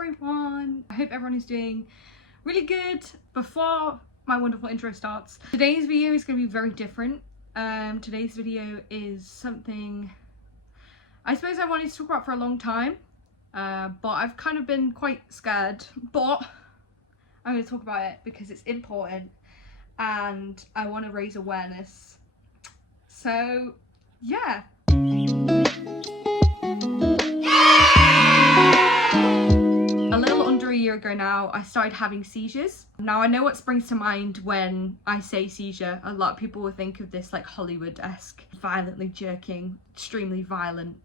everyone! I hope everyone is doing really good. Before my wonderful intro starts, today's video is going to be very different. Today's video is something I suppose I wanted to talk about for a long time, but I've kind of been quite scared, but I'm going to talk about it because it's important and I want to raise awareness. So yeah. A year ago now, I started having seizures. Now I know what springs to mind when I say seizure. A lot of people will think of this like Hollywood-esque, violently jerking, extremely violent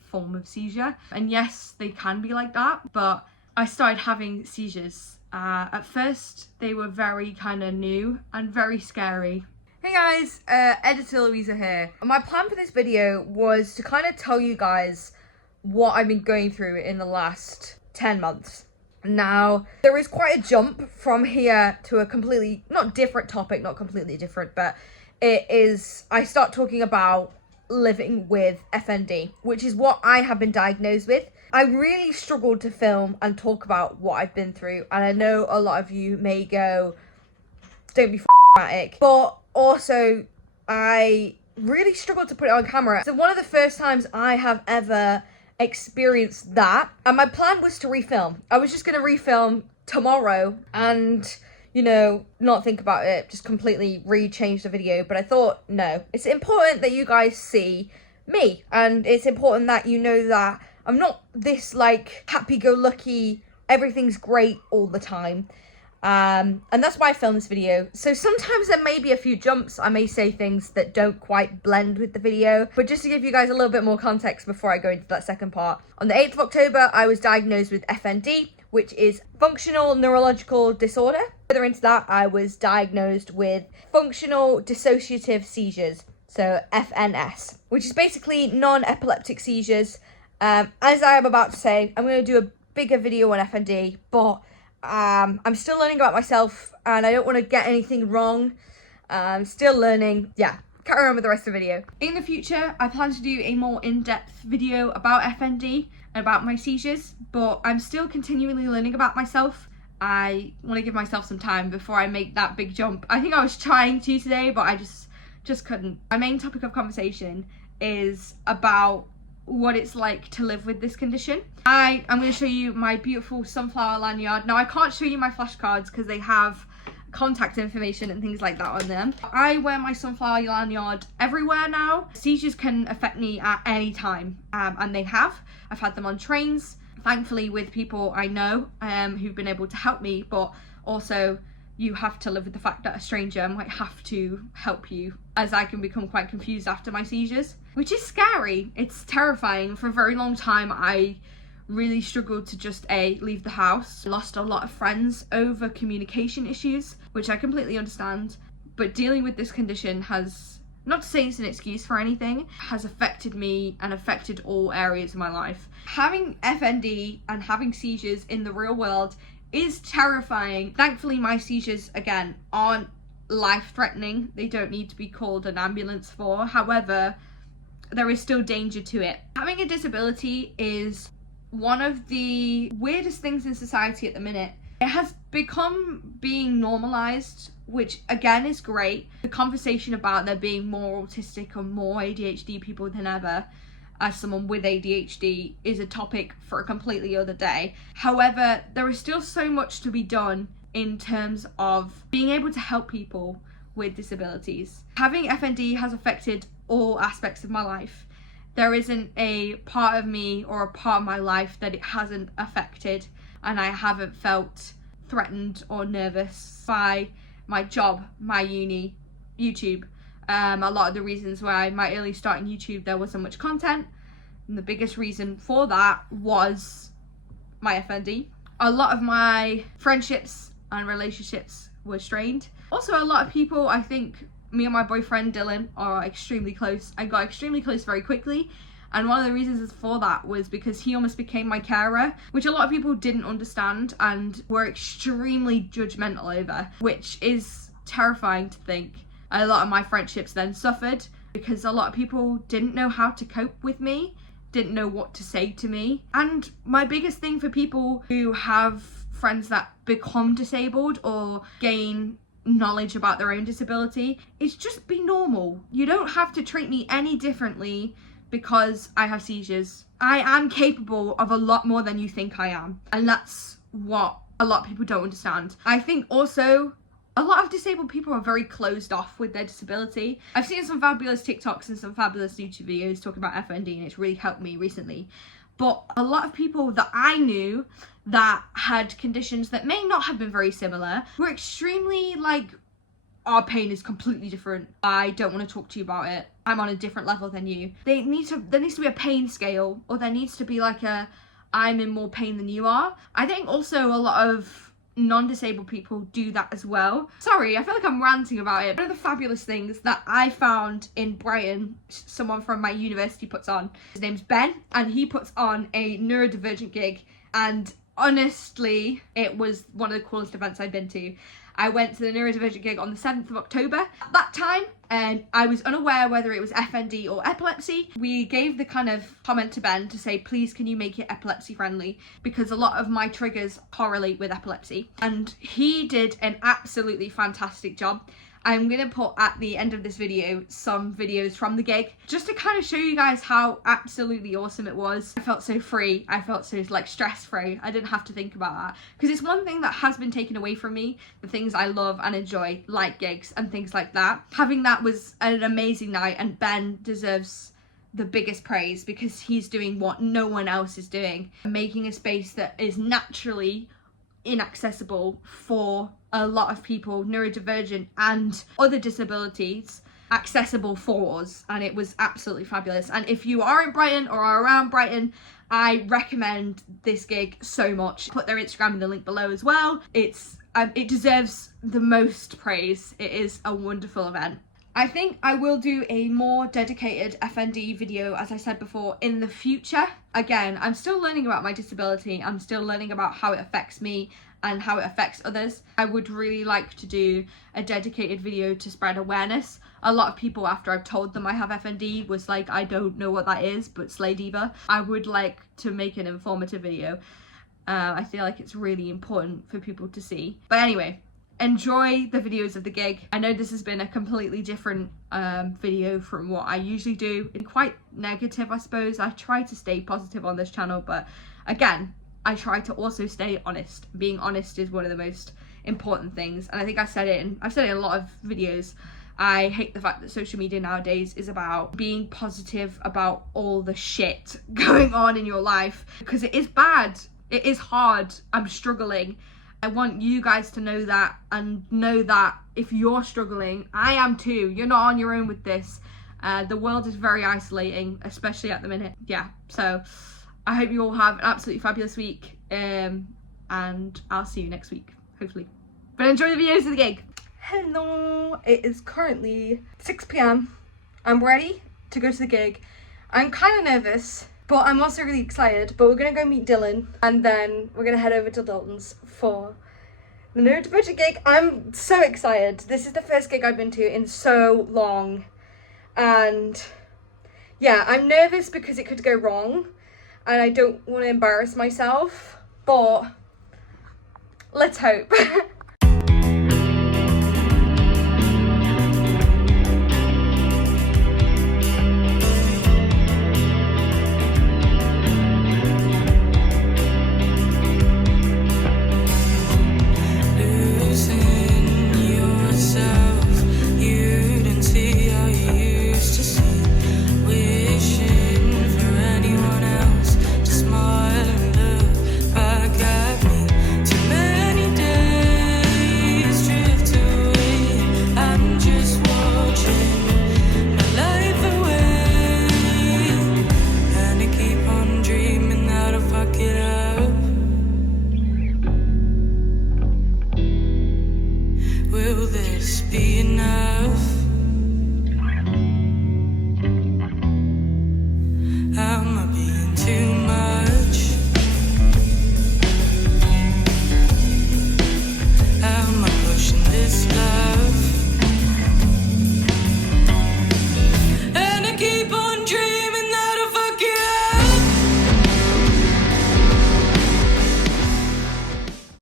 form of seizure. And yes, they can be like that, but I started having seizures. At first, they were very kind of new and very scary. Hey guys, Editor Louisa here. My plan for this video was to kind of tell you guys what I've been going through in the last 10 months. Now, there is quite a jump from here to a completely, not different topic, not completely different, but it is, I start talking about living with FND, which is what I have been diagnosed with. I really struggled to film and talk about what I've been through, and I know a lot of you may go, don't be dramatic, but also I really struggled to put it on camera. So one of the first times I have ever experienced that, and my plan was to refilm. I was just going to refilm tomorrow and, you know, not think about it, just completely re-change the video. But I thought, no, it's important that you guys see me, and it's important that you know that I'm not this like happy-go-lucky, everything's great all the time. And that's why I filmed this video. So sometimes there may be a few jumps. I may say things that don't quite blend with the video, but just to give you guys a little bit more context before I go into that second part. On the 8th of October, I was diagnosed with FND, which is functional neurological disorder. Further into that, I was diagnosed with functional dissociative seizures, so FNS, which is basically non-epileptic seizures. As I am about to say, I'm going to do a bigger video on FND, but I'm still learning about myself and I don't want to get anything wrong. I'm still learning. Yeah, carry on with the rest of the video. In the future, I plan to do a more in-depth video about FND and about my seizures, but I'm still continually learning about myself. I want to give myself some time before I make that big jump. I think I was trying to today, but I just couldn't. My main topic of conversation is about what it's like to live with this condition. I'm going to show you my beautiful sunflower lanyard. Now I can't show you my flashcards because they have contact information and things like that on them. I wear my sunflower lanyard everywhere now. Seizures can affect me at any time, and they have. I've had them on trains, thankfully with people I know who've been able to help me, but also you have to live with the fact that a stranger might have to help you, as I can become quite confused after my seizures, which is scary. It's terrifying. For a very long time, I really struggled to just leave the house. I lost a lot of friends over communication issues, which I completely understand, but dealing with this condition has, not to say it's an excuse for anything, has affected me and affected all areas of my life. Having FND and having seizures in the real world is terrifying. Thankfully, my seizures, again, aren't life-threatening. They don't need to be called an ambulance for. However, there is still danger to it. Having a disability is one of the weirdest things in society at the minute. It has become being normalized, which again is great. The conversation about there being more autistic or more ADHD people than ever, as someone with ADHD, is a topic for a completely other day. However, there is still so much to be done in terms of being able to help people with disabilities. Having FND has affected all aspects of my life. There isn't a part of me or a part of my life that it hasn't affected, and I haven't felt threatened or nervous by my job, my uni, YouTube. A lot of the reasons why my early start in YouTube, there wasn't much content, and the biggest reason for that was my FND. A lot of my friendships and relationships were strained. Also, a lot of people, I think, me and my boyfriend Dylan are extremely close. I got extremely close very quickly, and one of the reasons for that was because he almost became my carer, which a lot of people didn't understand and were extremely judgmental over, which is terrifying to think. A lot of my friendships then suffered because a lot of people didn't know how to cope with me didn't know what to say to me. And my biggest thing for people who have friends that become disabled or gain knowledge about their own disability is just be normal. You don't have to treat me any differently because I have seizures. I am capable of a lot more than you think I am. And that's what a lot of people don't understand. I think also a lot of disabled people are very closed off with their disability. I've seen some fabulous TikToks and some fabulous YouTube videos talking about FND, and it's really helped me recently. But a lot of people that I knew that had conditions that may not have been very similar were extremely like, our pain is completely different. I don't want to talk to you about it. I'm on a different level than you. There needs to be a pain scale, or there needs to be like a, I'm in more pain than you are. I think also a lot of non-disabled people do that as well. Sorry, I feel like I'm ranting about it. One of the fabulous things that I found in Brighton, someone from my university puts on, his name's Ben, and he puts on a neurodivergent gig, and honestly, it was one of the coolest events I've been to. I went to the neurodivergent gig on the 7th of October at that time, and I was unaware whether it was FND or epilepsy. We gave the kind of comment to Ben to say, please can you make it epilepsy friendly, because a lot of my triggers correlate with epilepsy. And he did an absolutely fantastic job. I'm going to put at the end of this video some videos from the gig just to kind of show you guys how absolutely awesome it was. I felt so free. I felt so like stress free. I didn't have to think about that, because it's one thing that has been taken away from me, the things I love and enjoy, like gigs and things like that. Having that was an amazing night, and Ben deserves the biggest praise because he's doing what no one else is doing, making a space that is naturally inaccessible for a lot of people, neurodivergent and other disabilities, accessible for us, and it was absolutely fabulous. And if you are in Brighton or are around Brighton, I recommend this gig so much. Put their Instagram in the link below as well. It deserves the most praise. It is a wonderful event. I think I will do a more dedicated FND video, as I said before, in the future. Again, I'm still learning about my disability. I'm still learning about how it affects me and how it affects others. I would really like to do a dedicated video to spread awareness. A lot of people, after I've told them I have FND, was like, I don't know what that is, but Slay Diva. I would like to make an informative video. I feel like it's really important for people to see. But anyway, enjoy the videos of the gig. I know this has been a completely different video from what I usually do. It's quite negative, I suppose. I try to stay positive on this channel, but again, I try to also stay honest. Being honest is one of the most important things, and I think I've said it in a lot of videos. I hate the fact that social media nowadays is about being positive about all the shit going on in your life, because it is bad. It is hard. I'm struggling. I want you guys to know that, and know that if you're struggling, I am too. You're not on your own with this. The world is very isolating, especially at the minute. Yeah, so I hope you all have an absolutely fabulous week, and I'll see you next week, hopefully. But enjoy the videos of the gig. Hello, it is currently 6 p.m. I'm ready to go to the gig. I'm kind of nervous, but I'm also really excited. But we're gonna go meet Dylan, and then we're gonna head over to Dalton's for the neurodivergent gig. I'm so excited. This is the first gig I've been to in so long, and yeah, I'm nervous because it could go wrong, and I don't want to embarrass myself, but let's hope.